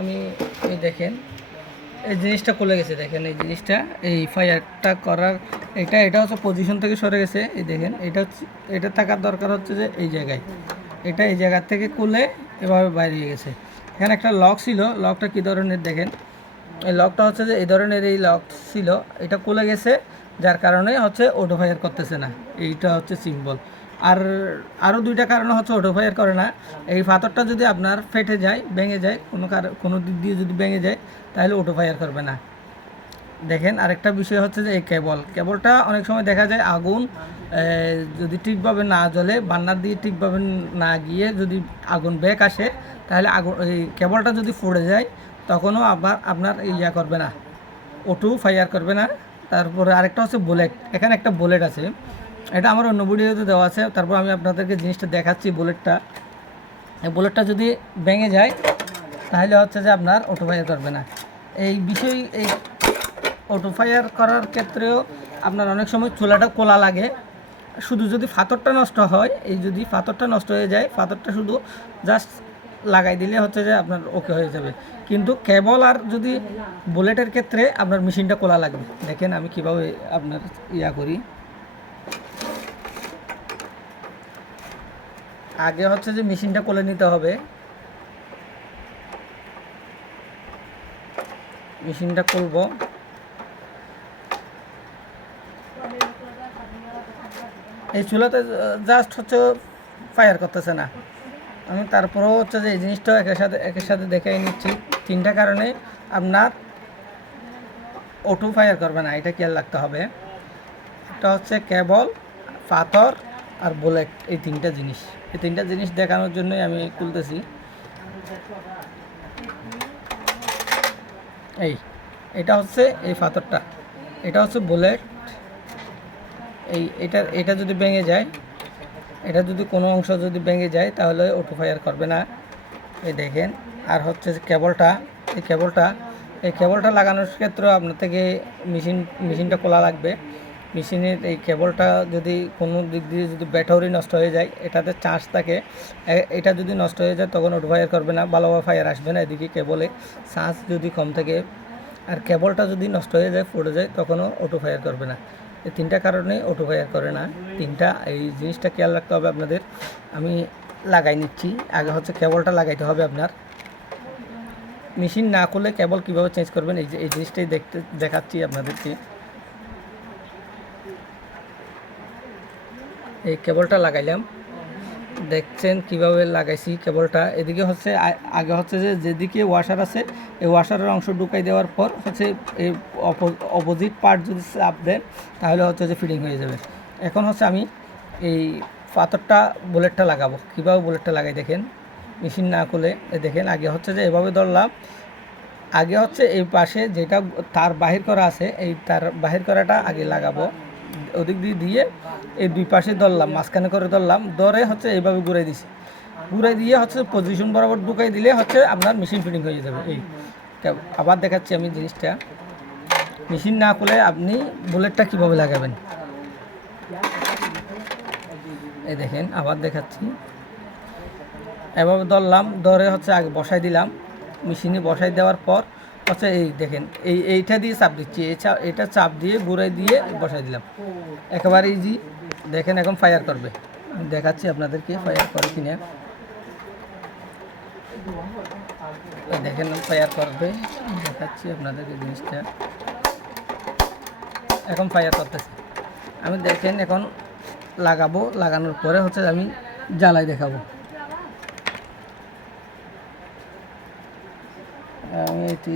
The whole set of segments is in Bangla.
আমি, এই দেখেন, এই জিনিসটা খুলে গেছে, দেখেন, এই জিনিসটা, এই ফায়ারটা করার, এটা এটা হচ্ছে পজিশন থেকে সরে গেছে, এই দেখেন, এটা হচ্ছে, এটা থাকার দরকার হচ্ছে যে এই জায়গায়। এটা এই জায়গা থেকে খুলে এভাবে বাইরে গেছে। এখানে একটা লক ছিল লকটা কী ধরনের দেখেন? এই লকটা হচ্ছে যে এই ধরনের এই লক ছিল, এটা খুলে গেছে, যার কারণে হচ্ছে অটো ফায়ার করতেছে না। এইটা হচ্ছে সিম্বল আর আরও দুইটা কারণ হচ্ছে অটো ফায়ার করে না। এই পাথরটা যদি আপনার ফেটে যায়, ভেঙে যায়, কোনো কোনো দিক দিয়ে যদি ভেঙে যায়, তাহলে অটো ফায়ার করবে না। দেখেন, আরেকটা বিষয় হচ্ছে যে এই কেবল। কেবলটা অনেক সময় দেখা যায় আগুন যদি ঠিকভাবে না জ্বলে, বান্নার দিয়ে ঠিকভাবে না গিয়ে যদি আগুন ব্যাক আসে, তাহলে আগুন এই কেবলটা যদি ফুড়ে যায়, তখনও আবার আপনার ইয়া করবে না। ওটু ফায়ার করবে না। তারপরে আরেকটা হচ্ছে বুলেট এখানে একটা বুলেট আছে। এটা আমার অন্য ভিডিওতে দেওয়া আছে। তারপর আমি আপনাদেরকে জিনিসটা দেখাচ্ছি বুলেটটা। এই বুলেটটা যদি ভেঙে যায়, তাহলে হচ্ছে যে আপনার অটো ফায়ার করবে না। এই বিষয়, এই অটো ফায়ার করার ক্ষেত্রেও আপনার অনেক সময় চুলাটা কোলা লাগে। শুধু যদি পাথরটা নষ্ট হয়, এই যদি ফাতরটা নষ্ট হয়ে যায় পাথরটা শুধু জাস্ট লাগাই দিলে হচ্ছে যে আপনার ওকে হয়ে যাবে। কিন্তু কেবল আর যদি বুলেটের ক্ষেত্রে আপনার মেশিনটা কোলা লাগবে। দেখেন আমি কীভাবে আপনার ইয়া করি। আগে হচ্ছে যে মেশিনটা কোলে নিতে হবে। মেশিনটা খুলব। এই চুলাতে জাস্ট হচ্ছে ফায়ার করতেছে না। আমি তারপরেও হচ্ছে যে এই জিনিসটাও একের সাথে একের সাথে দেখে নিচ্ছি। তিনটা কারণে আপনার অটো ফায়ার করবে না, এটা খেয়াল রাখতে হবে। এটা হচ্ছে কেবল পাথর আর বুলেট এই তিনটা জিনিস। এই তিনটা জিনিস দেখানোর জন্যই আমি খুলতেছি। এই, এটা হচ্ছে এই পাথরটা। এটা হচ্ছে বুলেট এই, এটা এটা যদি ভেঙে যায়, এটা যদি কোনো অংশ যদি ভেঙে যায়, তাহলে অটো ফায়ার করবে না। এই দেখেন, আর হচ্ছে কেবলটা এই কেবলটা এই কেবলটা লাগানোর ক্ষেত্রে আপনার থেকে মেশিন মেশিনটা খোলা লাগবে। মেশিনের এই কেবলটা যদি কোনো দিক দিয়ে যদি ব্যাটারি নষ্ট হয়ে যায়, এটাতে চার্জ থাকে। এটা যদি নষ্ট হয়ে যায়, তখন অটো ফায়ার করবে না, ভালোভাবে ফায়ার আসবে না এদিকে কেবলে। চার্জ যদি কম থাকে, আর কেবলটা যদি নষ্ট হয়ে যায়, ফুটে যায়, তখনও অটো ফায়ার করবে না। এই তিনটা কারণে অটো ফায়ার করে না। তিনটা, এই জিনিসটা খেয়াল রাখতে হবে আপনাদের। আমি লাগাই নিচ্ছি। আগে হচ্ছে কেবলটা লাগাইতে হবে আপনার। মেশিন না করলে কেবল কীভাবে চেঞ্জ করবেন, এই যে, এই জিনিসটাই দেখতে, দেখাচ্ছি আপনাদেরকে। এই কেবলটা লাগাইলাম। দেখছেন কীভাবে লাগাইছি কেবলটা। এদিকে হচ্ছে আগে হচ্ছে যে, যেদিকে ওয়াশার আছে, এই ওয়াশারের অংশ ঢুকাই দেওয়ার পর হচ্ছে এই অপোজিট পার্ট যদি চাপ দেন, তাহলে হচ্ছে যে ফিটিং হয়ে যাবে। এখন হচ্ছে আমি এই পাথরটা বুলেটটা লাগাবো। কীভাবে বুলেটটা লাগাই দেখেন? মেশিন না খুলে দেখেন, আগে হচ্ছে যে এভাবে ধরলাম। আগে হচ্ছে এই পাশে যেটা তার বাহির করা আছে, এই তার বাহির করাটা আগে লাগাবো। ওদিক দিয়ে দিয়ে এই দুই পাশে ধরলাম, মাঝখানে করে ধরলাম, ধরে হচ্ছে এইভাবে ঘুরে দিছি। ঘুরে দিয়ে হচ্ছে পজিশন বরাবর ঢুকাই দিলে হচ্ছে আপনার মেশিন ফিটিং হয়ে যাবে। এই আবার দেখাচ্ছি আমি জিনিসটা। মেশিন না খুলে আপনি বুলেটটা কীভাবে লাগাবেন? এই দেখেন, আবার দেখাচ্ছি। এভাবে ধরলাম, ধরে হচ্ছে আগে বসাই দিলাম। মেশিনে বসাই দেওয়ার পর হচ্ছে এই দেখেন, এই, এইটা দিয়ে চাপ দিচ্ছি। এটা চাপ দিয়ে ঘুরাই দিয়ে বসাই দিলাম। একেবারে ইজি দেখেন এখন ফায়ার করবে। দেখাচ্ছি আপনাদেরকে ফায়ার করে কিনা। দেখেন ফায়ার করবে। দেখাচ্ছি আপনাদেরকে জিনিসটা। এখন ফায়ার করতেছে। আমি দেখেন এখন লাগাবো। লাগানোর পরে হচ্ছে আমি জ্বালাই দেখাবো। আমি এটি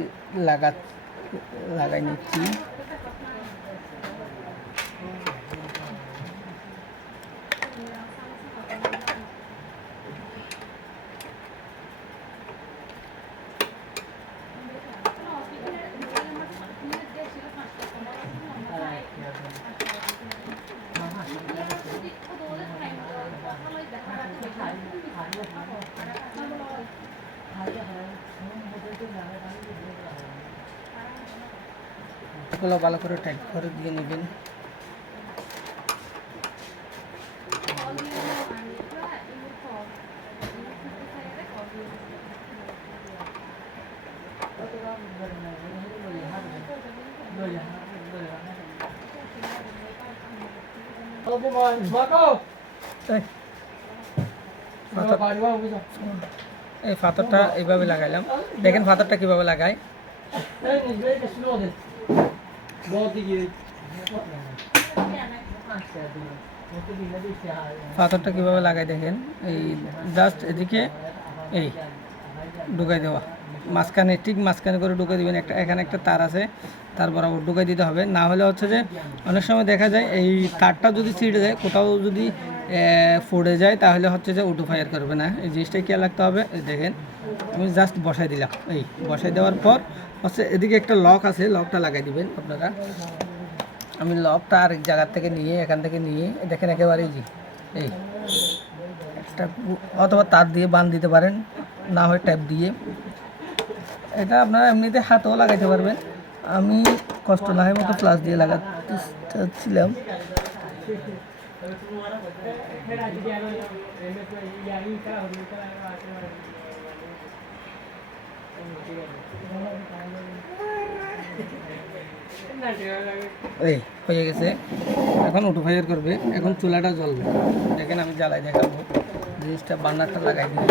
লাগা লাগাই নিচ্ছি। এগুলো ভালো করে টাইট করে দিয়ে নেবেন এই, পাথর- এই পাথরটা এইভাবে লাগাইলাম দেখেন পাথরটা কীভাবে লাগায় পাথরটা কীভাবে লাগাই দেখেন? এই জাস্ট এদিকে এই ঢুকাই দেওয়া। মাঝখানে, ঠিক মাঝখানে করে ঢুকে দিবেন। একটা এখানে একটা তার আছে, তার বরাবর ঢুকে দিতে হবে। না হলে হচ্ছে যে, অনেক সময় দেখা যায় এই তারটা যদি ছিঁড়ে যায়, কোথাও যদি পড়ে যায়, তাহলে হচ্ছে যে উঠো ফায়ার করবে না। এই জিনিসটা খেয়াল রাখতে হবে। দেখেন, আমি জাস্ট বসাই দিলাম। এই, বসাই দেওয়ার পর হচ্ছে এদিকে একটা লক আছে লকটা লাগাই দিবেন আপনারা। আমি লকটা আরেক জায়গার থেকে নিয়ে, এখান থেকে নিয়ে দেখেন একেবারে এই এই, একটা অথবা তার দিয়ে বান দিতে পারেন, না হয় ট্যাপ দিয়ে। এটা আপনারা এমনিতে হাতেও লাগাইতে পারবেন। আমি কষ্ট না হয় মতো প্লাস দিয়ে লাগাতে চাচ্ছিলাম। এই হয়ে গেছে এখন উঠো ফায়ার করবে, এখন চুলাটা জ্বলবে। দেখেন আমি জ্বালাই দেখাবো, জিনিসটা বান্নারটা লাগাই দিলাম।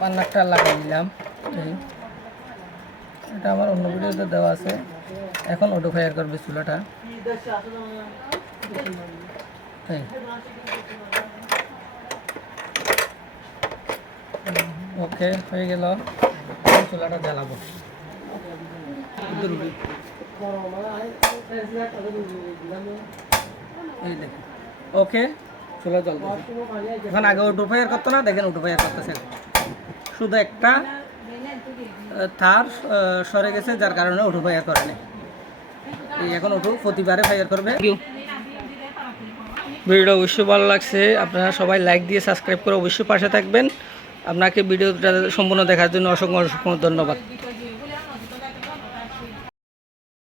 বান্নারটা লাগাই দিলাম, এই। এটা আমার অন্য ভিডিওতে দেওয়া আছে। এখন অটো ফায়ার করবে চুলাটা। এই। ওকে, হয়ে গেল। চুলাটা জ্বালাবো। ওকে, চুলা জল এখন আগে অটো ফায়ার করতো না, দেখেন অটো ফায়ার করতেছে। শুধু একটা তার সরে গেছে, যার কারণে অটো ফায়ার করেনি এখন অটো প্রতিবারে ফায়ার করবে। ভিডিওটা অবশ্যই ভালো লাগছে। আপনারা সবাই লাইক দিয়ে সাবস্ক্রাইব করে অবশ্যই পাশে থাকবেন। আপনাকে ভিডিওটা সম্পূর্ণ দেখার জন্য অসংখ্য অসংখ্য ধন্যবাদ।